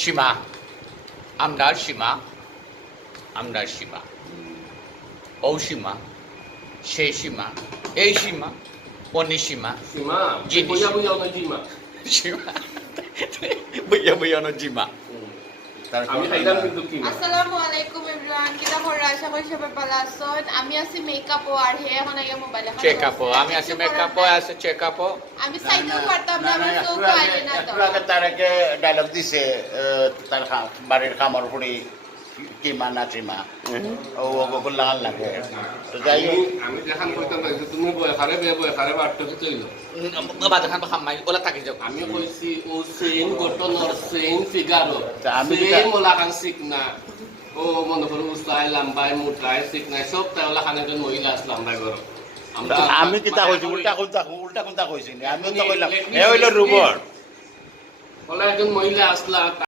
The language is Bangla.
সীমা আমরার সীমা আমরার সীমা ও সীমা সেই সীমা এই সীমা অনিসীমা Sima, Jenis. buya na Jima. সীমা বইয়া বইয়া সীমা আমি খাইলাম কিন্তু কি না আসসালামু আলাইকুম এভরিওয়ান কিতা করা আশা করি সবাই ভালো আছেন আমি আছি মেকআপ আর হে এখন আগে মোবাইলে চেকআপ আমি আছি মেকআপ আছে চেকআপ আমি সাইডেও পারতাম না আমি চোখ আইলে না তো একটু আগে তার আগে ডায়লগ দিছে তার বাড়ির খামার উপরে কিমা না চিমা ও ওগুলো লাগান লাগে তো যাই হোক আমি দেখান কইতাম না তুমি বয় খারে বাট্টো কি তৈল বাবা দেখান খামাই ওলা থাকি যাও আমি কইছি ও সেম ঘটনার সেম ফিগারো তা আমি সেম ওলা খান শিখনা ও মনে করো উস্তাই লাম্বাই মোটাই শিখনা সব তাই ওলা খান একজন মহিলা আসলাম ভাই ঘর আমি কিতা কইছি উল্টা কোনটা কইছি আমিও তো কইলাম এ হইলো রুবর ওলা একজন মহিলা আসলা